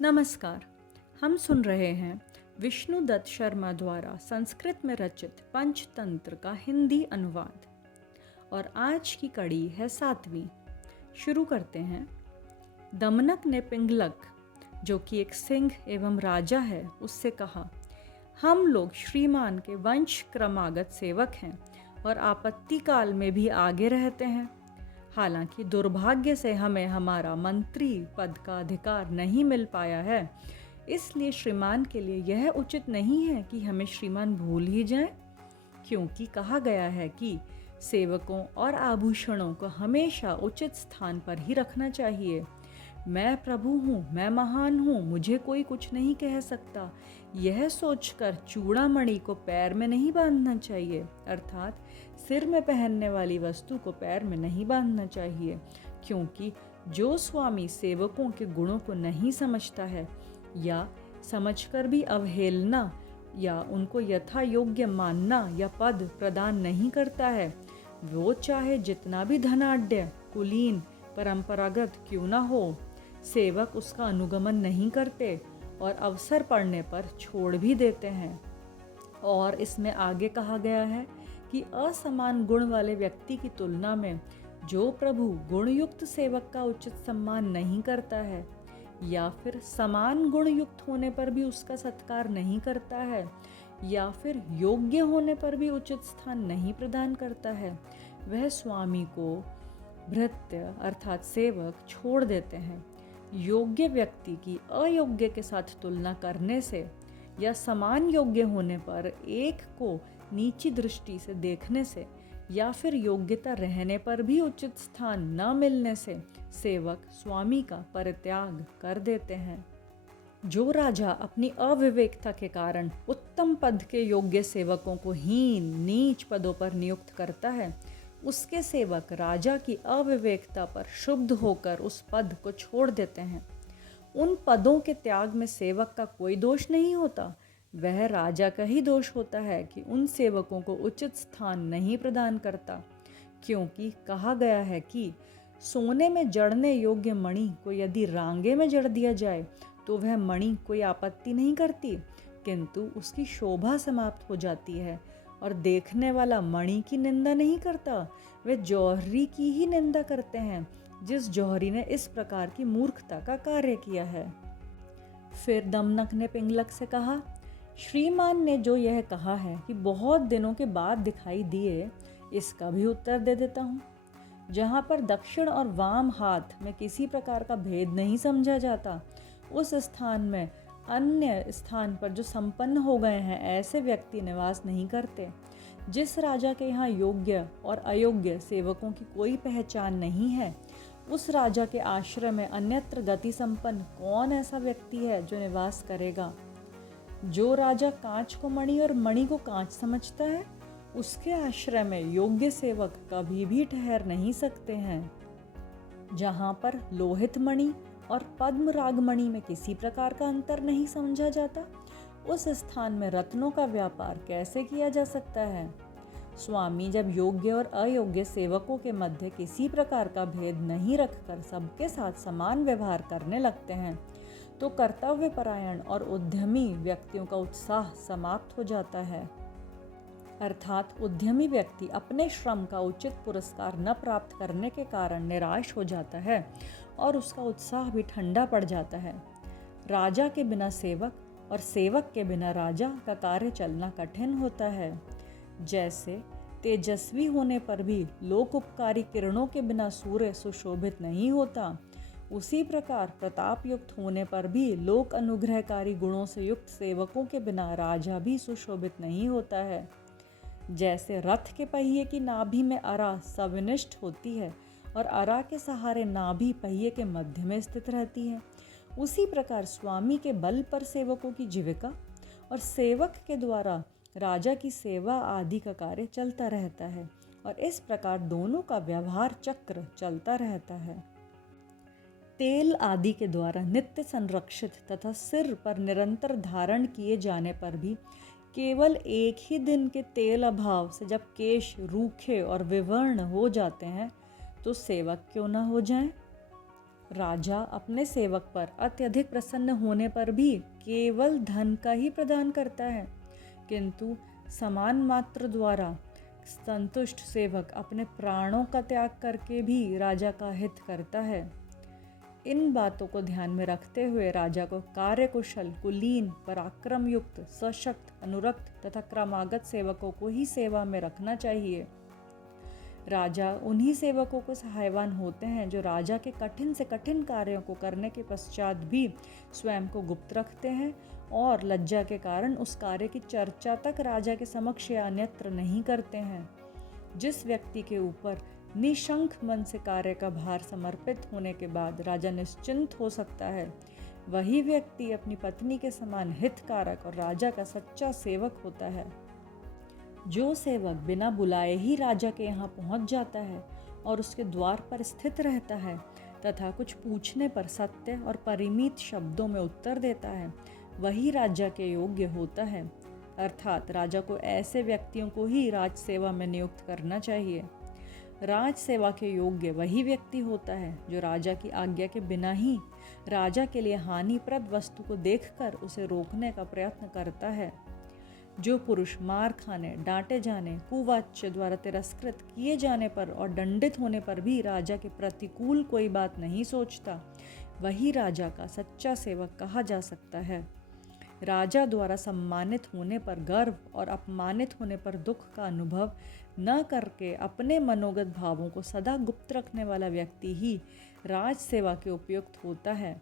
नमस्कार। हम सुन रहे हैं विष्णु दत्त शर्मा द्वारा संस्कृत में रचित पंचतंत्र का हिंदी अनुवाद और आज की कड़ी है 7वीं। शुरू करते हैं। दमनक ने पिंगलक, जो कि एक सिंह एवं राजा है, उससे कहा, हम लोग श्रीमान के वंश क्रमागत सेवक हैं और आपत्ति काल में भी आगे रहते हैं। हालांकि दुर्भाग्य से हमें हमारा मंत्री पद का अधिकार नहीं मिल पाया है, इसलिए श्रीमान के लिए यह उचित नहीं है कि हमें श्रीमान भूल ही जाएं, क्योंकि कहा गया है कि सेवकों और आभूषणों को हमेशा उचित स्थान पर ही रखना चाहिए। मैं प्रभु हूँ, मैं महान हूँ, मुझे कोई कुछ नहीं कह सकता, यह सोचकर चूड़ामणि को पैर में नहीं बांधना चाहिए, अर्थात सिर में पहनने वाली वस्तु को पैर में नहीं बांधना चाहिए, क्योंकि जो स्वामी सेवकों के गुणों को नहीं समझता है या समझकर भी अवहेलना या उनको यथा योग्य मानना या पद प्रदान नहीं करता है, वो चाहे जितना भी धनाढ्य, कुलीन, परंपरागत क्यों ना हो, सेवक उसका अनुगमन नहीं करते और अवसर पड़ने पर छोड़ भी देते हैं। और इसमें आगे कहा गया है कि असमान गुण वाले व्यक्ति की तुलना में जो प्रभु गुणयुक्त सेवक का उचित सम्मान नहीं करता है या फिर समान गुण युक्त होने पर भी उसका सत्कार नहीं करता है या फिर योग्य होने पर भी उचित स्थान नहीं प्रदान करता है, वह स्वामी को भृत्य अर्थात सेवक छोड़ देते हैं। योग्य व्यक्ति की अयोग्य के साथ तुलना करने से या समान योग्य होने पर एक को नीची दृष्टि से देखने से या फिर योग्यता रहने पर भी उचित स्थान न मिलने से सेवक स्वामी का परित्याग कर देते हैं। जो राजा अपनी अविवेकता के कारण उत्तम पद के योग्य सेवकों को हीन नीच पदों पर नियुक्त करता है, उसके सेवक राजा की अविवेकता पर क्षुब्ध होकर उस पद को छोड़ देते हैं। उन पदों के त्याग में सेवक का कोई दोष नहीं होता, वह राजा का ही दोष होता है कि उन सेवकों को उचित स्थान नहीं प्रदान करता, क्योंकि कहा गया है कि सोने में जड़ने योग्य मणि को यदि रांगे में जड़ दिया जाए तो वह मणि कोई आपत्ति नहीं करती, किंतु उसकी शोभा समाप्त हो जाती है और देखने वाला मणि की निंदा नहीं करता, वे जौहरी की ही निंदा करते हैं जिस जौहरी ने इस प्रकार की मूर्खता का कार्य किया है। फिर दमनक ने पिंगलक से कहा, श्रीमान ने जो यह कहा है कि बहुत दिनों के बाद दिखाई दिए, इसका भी उत्तर दे देता हूँ। जहाँ पर दक्षिण और वाम हाथ में किसी प्रकार का भेद नहीं समझा जाता, उस स्थान में अन्य स्थान पर जो संपन्न हो गए हैं ऐसे व्यक्ति निवास नहीं करते। जिस राजा के यहाँ योग्य और अयोग्य सेवकों की कोई पहचान नहीं है, उस राजा के आश्रय में अन्यत्र गति संपन्न कौन ऐसा व्यक्ति है जो निवास करेगा? जो राजा कांच को मणि और मणि को कांच समझता है, उसके आश्रय में योग्य सेवक कभी भी ठहर नहीं सकते हैं। जहाँ पर लोहित मणि और पद्म रागमणि में किसी प्रकार का अंतर नहीं समझा जाता, उस स्थान में रत्नों का व्यापार कैसे किया जा सकता है? स्वामी जब योग्य और अयोग्य सेवकों के मध्य किसी प्रकार का भेद नहीं रखकर सबके साथ समान व्यवहार करने लगते हैं, तो कर्तव्यपरायण और उद्यमी व्यक्तियों का उत्साह समाप्त हो जाता है। अर्थात उद्यमी व्यक्ति अपने श्रम का उचित पुरस्कार न प्राप्त करने के कारण निराश हो जाता है और उसका उत्साह भी ठंडा पड़ जाता है। राजा के बिना सेवक और सेवक के बिना राजा का कार्य चलना कठिन होता है। जैसे तेजस्वी होने पर भी लोकोपकारी किरणों के बिना सूर्य सुशोभित नहीं होता, उसी प्रकार प्रताप युक्त होने पर भी लोक अनुग्रहकारी गुणों से युक्त सेवकों के बिना राजा भी सुशोभित नहीं होता है। जैसे रथ के पहिए की नाभि में अरा सविनिष्ठ होती है और अरा के सहारे नाभि पहिए के मध्य में स्थित रहती है, उसी प्रकार स्वामी के बल पर सेवकों की जीविका और सेवक के द्वारा राजा की सेवा आदि का कार्य चलता रहता है और इस प्रकार दोनों का व्यवहार चक्र चलता रहता है। तेल आदि के द्वारा नित्य संरक्षित तथा सिर पर निरंतर धारण किए जाने पर भी केवल एक ही दिन के तेल अभाव से जब केश रूखे और विवर्ण हो जाते हैं, तो सेवक क्यों न हो जाएं? राजा अपने सेवक पर अत्यधिक प्रसन्न होने पर भी केवल धन का ही प्रदान करता है, किंतु समान मात्र द्वारा संतुष्ट सेवक अपने प्राणों का त्याग करके भी राजा का हित करता है। इन बातों को ध्यान में रखते हुए राजा को कार्यकुशल, कुलीन, पराक्रम युक्त, सशक्त, अनुरक्त तथा क्रमागत सेवकों को ही सेवा में रखना चाहिए। राजा उन्हीं सेवकों को सहायवान होते हैं जो राजा के कठिन से कठिन कार्यों को करने के पश्चात भी स्वयं को गुप्त रखते हैं और लज्जा के कारण उस कार्य की चर्चा तक राजा के समक्ष या अन्यत्र नहीं करते हैं। जिस व्यक्ति के ऊपर निशंक मन से कार्य का भार समर्पित होने के बाद राजा निश्चिंत हो सकता है, वही व्यक्ति अपनी पत्नी के समान हितकारक और राजा का सच्चा सेवक होता है। जो सेवक बिना बुलाए ही राजा के यहाँ पहुँच जाता है और उसके द्वार पर स्थित रहता है तथा कुछ पूछने पर सत्य और परिमित शब्दों में उत्तर देता है, वही राजा के योग्य होता है। अर्थात राजा को ऐसे व्यक्तियों को ही राज सेवा में नियुक्त करना चाहिए। राज सेवा के योग्य वही व्यक्ति होता है जो राजा की आज्ञा के बिना ही राजा के लिए हानिप्रद वस्तु को देखकर उसे रोकने का प्रयत्न करता है। जो पुरुष मार खाने, डांटे जाने, कुवाच्य द्वारा तिरस्कृत किए जाने पर और दंडित होने पर भी राजा के प्रतिकूल कोई बात नहीं सोचता, वही राजा का सच्चा सेवक कहा जा सकता है। राजा द्वारा सम्मानित होने पर गर्व और अपमानित होने पर दुख का अनुभव न करके अपने मनोगत भावों को सदा गुप्त रखने वाला व्यक्ति ही राज सेवा के उपयुक्त होता है।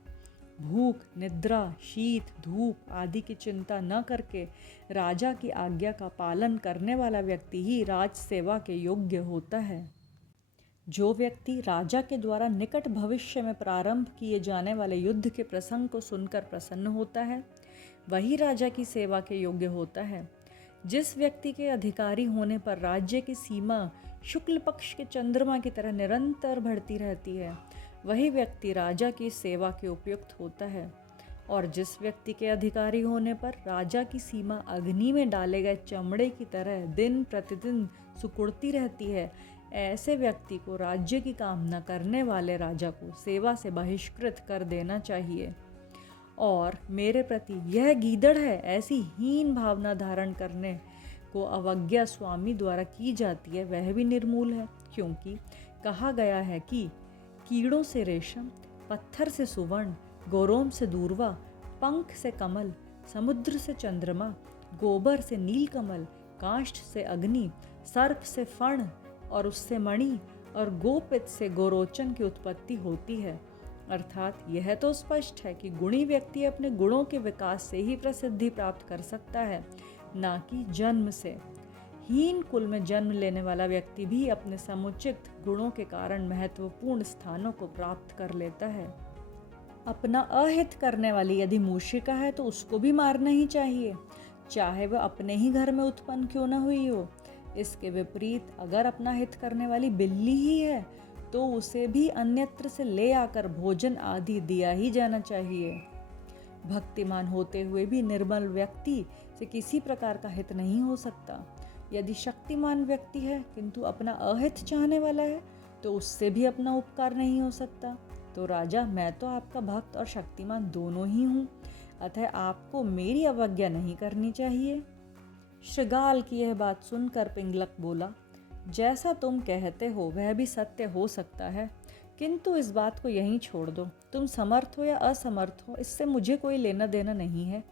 भूख, निद्रा, शीत, धूप आदि की चिंता न करके राजा की आज्ञा का पालन करने वाला व्यक्ति ही राज सेवा के योग्य होता है। जो व्यक्ति राजा के द्वारा निकट भविष्य में प्रारंभ किए जाने वाले युद्ध के प्रसंग को सुनकर प्रसन्न होता है, वही राजा की सेवा के योग्य होता है। जिस व्यक्ति के अधिकारी होने पर राज्य की सीमा शुक्ल पक्ष के चंद्रमा की तरह निरंतर बढ़ती रहती है, वही व्यक्ति राजा की सेवा के उपयुक्त होता है। और जिस व्यक्ति के अधिकारी होने पर राजा की सीमा अग्नि में डाले गए चमड़े की तरह दिन प्रतिदिन सिकुड़ती रहती है, ऐसे व्यक्ति को राज्य की कामना करने वाले राजा को सेवा से बहिष्कृत कर देना चाहिए। और मेरे प्रति यह गीदड़ है, ऐसी हीन भावना धारण करने को अवज्ञा स्वामी द्वारा की जाती है, वह भी निर्मूल है। क्योंकि कहा गया है कि कीड़ों से रेशम, पत्थर से सुवर्ण, गोरोम से दूर्वा, पंख से कमल, समुद्र से चंद्रमा, गोबर से नीलकमल, काष्ठ से अग्नि, सर्प से फण और उससे मणि और गोपित से गोरोचन की उत्पत्ति होती है। अर्थात यह तो स्पष्ट है कि गुणी व्यक्ति अपने गुणों के विकास से ही प्रसिद्धि प्राप्त कर सकता है, ना कि जन्म से। हीन कुल में जन्म लेने वाला व्यक्ति भी अपने समुचित गुणों के कारण महत्वपूर्ण स्थानों को प्राप्त कर लेता है। अपना अहित करने वाली यदि मूषिका है तो उसको भी मारना ही चाहिए, चाहे वह अपने ही घर में उत्पन्न क्यों न हुई हो। इसके विपरीत अगर अपना हित करने वाली बिल्ली ही है तो उसे भी अन्यत्र से ले आकर भोजन आदि दिया ही जाना चाहिए। भक्तिमान होते हुए भी निर्बल व्यक्ति से किसी प्रकार का हित नहीं हो सकता। यदि शक्तिमान व्यक्ति है किंतु अपना अहित चाहने वाला है तो उससे भी अपना उपकार नहीं हो सकता। तो राजा, मैं तो आपका भक्त और शक्तिमान दोनों ही हूँ, अतः आपको मेरी अवज्ञा नहीं करनी चाहिए। श्रृगाल की यह बात सुनकर पिंगलक बोला, जैसा तुम कहते हो वह भी सत्य हो सकता है, किंतु इस बात को यहीं छोड़ दो। तुम समर्थ हो या असमर्थ हो, इससे मुझे कोई लेना देना नहीं है।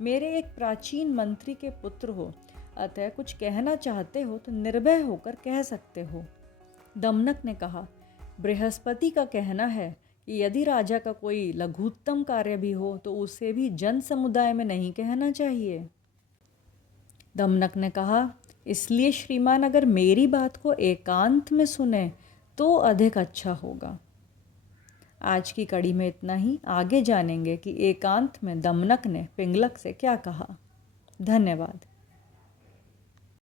मेरे एक प्राचीन मंत्री के पुत्र हो, अतः कुछ कहना चाहते हो तो निर्भय होकर कह सकते हो। दमनक ने कहा, बृहस्पति का कहना है कि यदि राजा का कोई लघुत्तम कार्य भी हो तो उसे भी जन समुदाय में नहीं कहना चाहिए। दमनक ने कहा, इसलिए श्रीमान अगर मेरी बात को एकांत में सुने तो अधिक अच्छा होगा। आज की कड़ी में इतना ही। आगे जानेंगे कि एकांत में दमनक ने पिंगलक से क्या कहा। धन्यवाद।